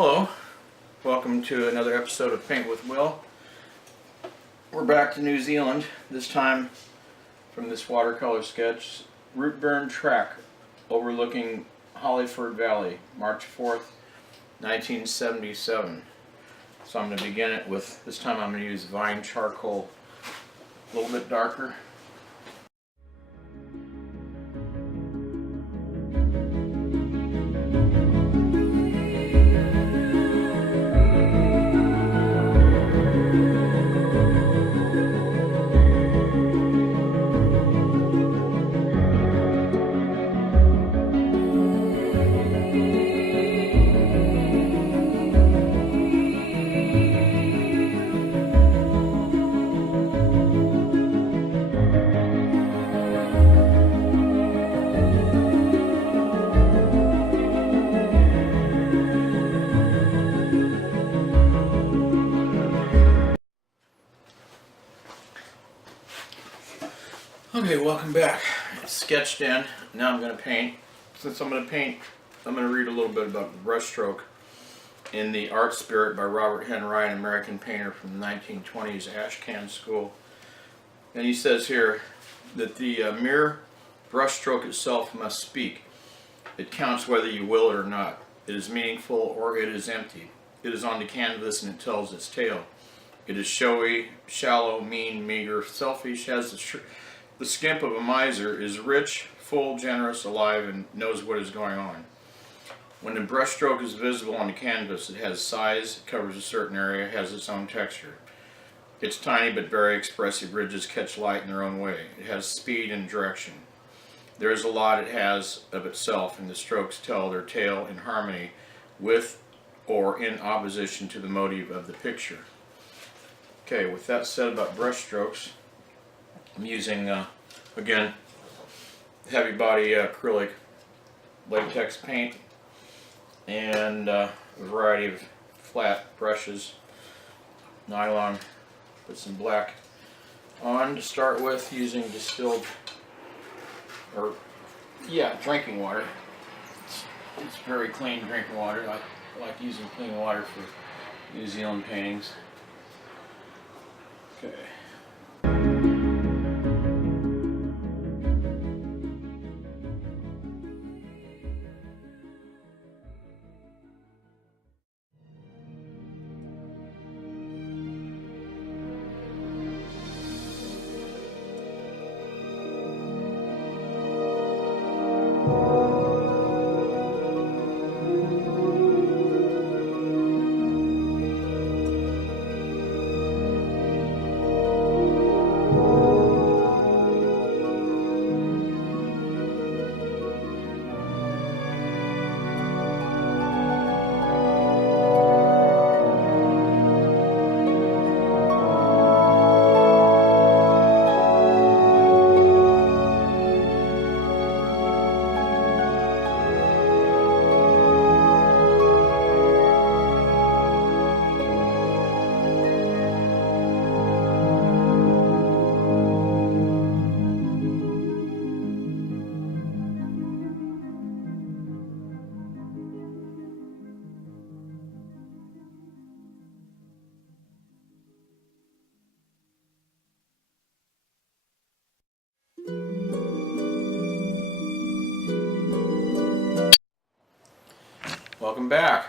Hello, welcome to another episode of Paint with Will. We're back to New Zealand, this time from this watercolor sketch, Rootburn Track overlooking Hollyford Valley, March 4th, 1977. So I'm going to begin it with, this time I'm going to use Vine Charcoal, a little bit darker. Okay, welcome back. It's sketched in. Now I'm going to paint. Since I'm going to paint, I'm going to read a little bit about the brushstroke in The Art Spirit by Robert Henry, an American painter from the 1920s Ashcan School. And he says here that the mere brushstroke itself must speak. It counts whether you will it or not. It is meaningful or it is empty. It is on the canvas and it tells its tale. It is showy, shallow, mean, meager, selfish, has the skimp of a miser, is rich, full, generous, alive, and knows what is going on. When the brushstroke is visible on the canvas, it has size, it covers a certain area, has its own texture. Its tiny but very expressive ridges catch light in their own way. It has speed and direction. There is a lot it has of itself, and the strokes tell their tale in harmony with or in opposition to the motive of the picture. Okay, with that said about brushstrokes, I'm using, again, heavy body acrylic latex paint and a variety of flat brushes, nylon, put some black on to start with, using distilled, drinking water. It's very clean drinking water. I like using clean water for New Zealand paintings. Okay. Welcome back.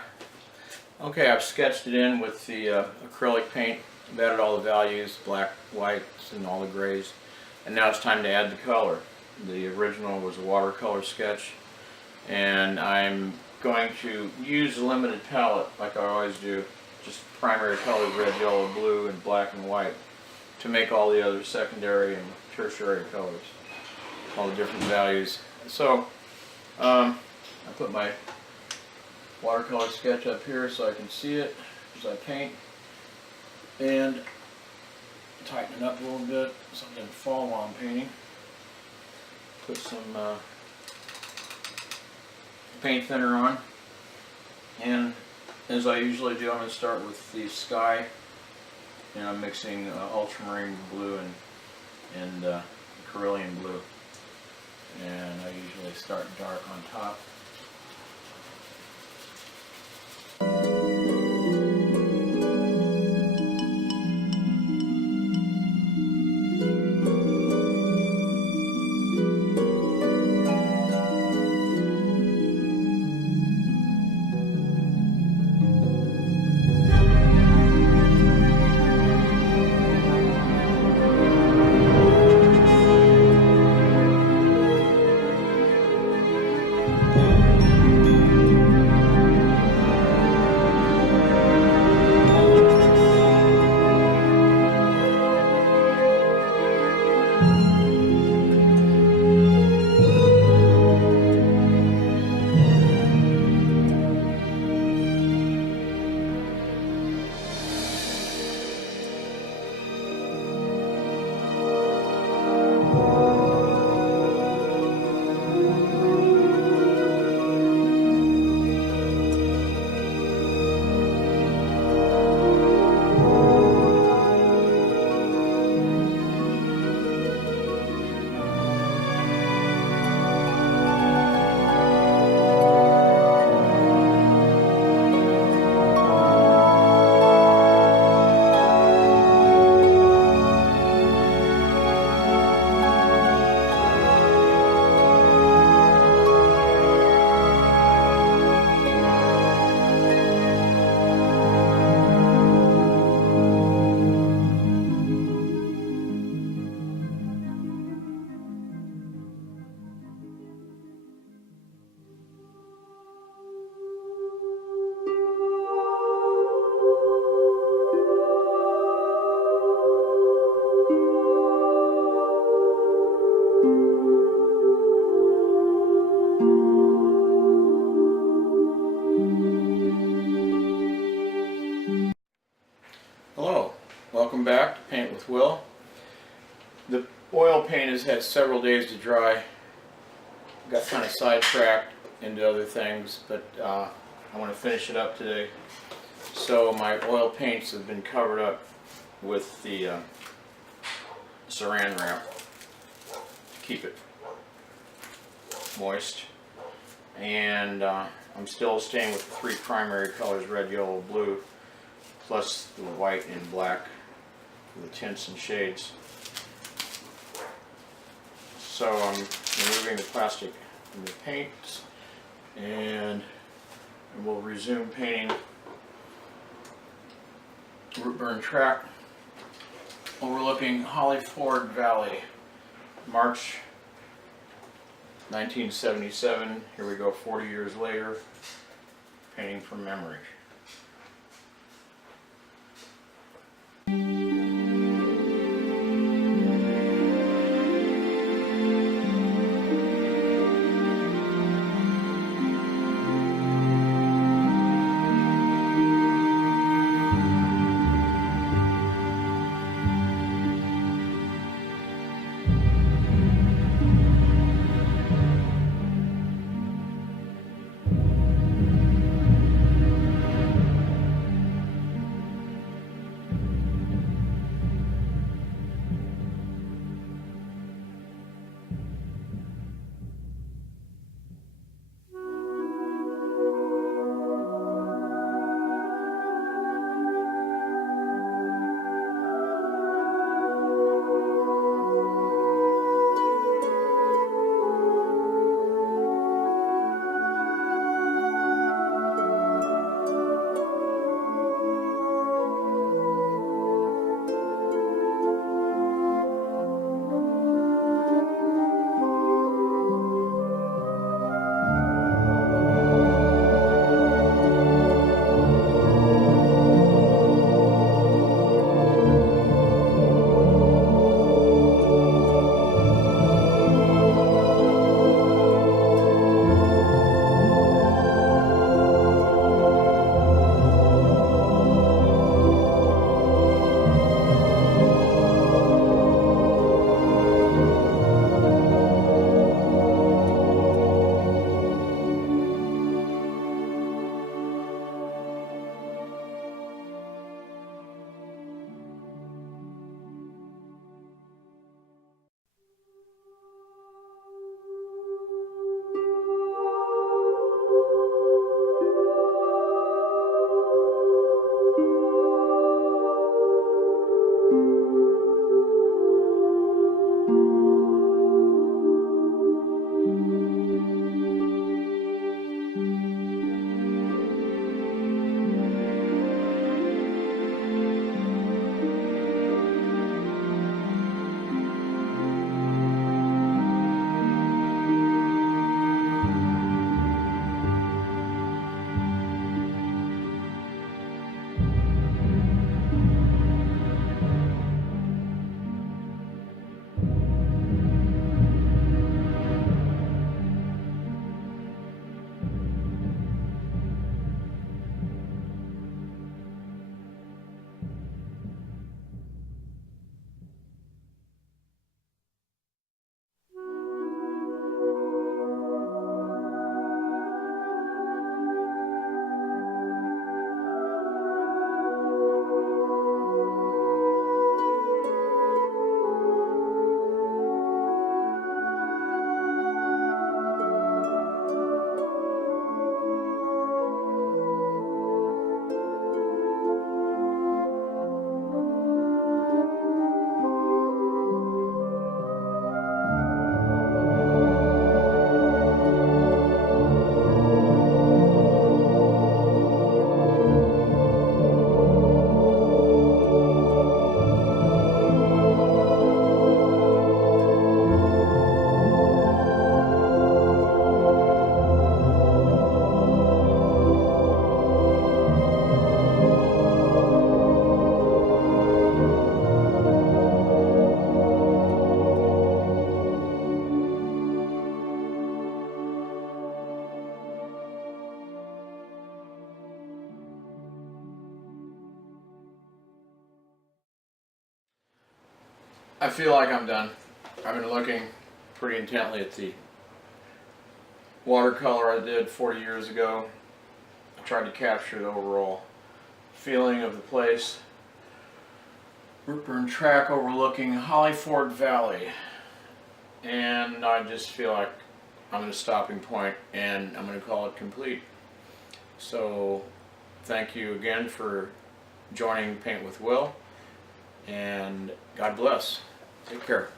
Okay, I've sketched it in with the acrylic paint. I've added all the values, black, whites, and all the grays. And now it's time to add the color. The original was a watercolor sketch, and I'm going to use a limited palette like I always do, just primary colors, red, yellow, blue, and black and white, to make all the other secondary and tertiary colors, all the different values. So I put my watercolor sketch up here so I can see it as I paint, and tighten it up a little bit so it doesn't fall while I'm painting. Put some paint thinner on, and as I usually do, I'm going to start with the sky, and I'm mixing ultramarine blue and Carillion blue, and I usually start dark on top. with Will. The oil paint has had several days to dry. Got kind of sidetracked into other things, but I want to finish it up today. So my oil paints have been covered up with the saran wrap to keep it moist. And I'm still staying with the three primary colors, red, yellow, blue, plus the white and black, the tints and shades. So I'm removing the plastic from the paints, and we'll resume painting root burn track overlooking Holly Ford Valley, March 1977. Here we go, 40 years later, painting from memory. I feel like I'm done. I've been looking pretty intently at the watercolor I did 40 years ago. I tried to capture the overall feeling of the place. Rootburn Track overlooking Hollyford Valley. And I just feel like I'm at a stopping point and I'm going to call it complete. So thank you again for joining Paint with Will, and God bless. Take care.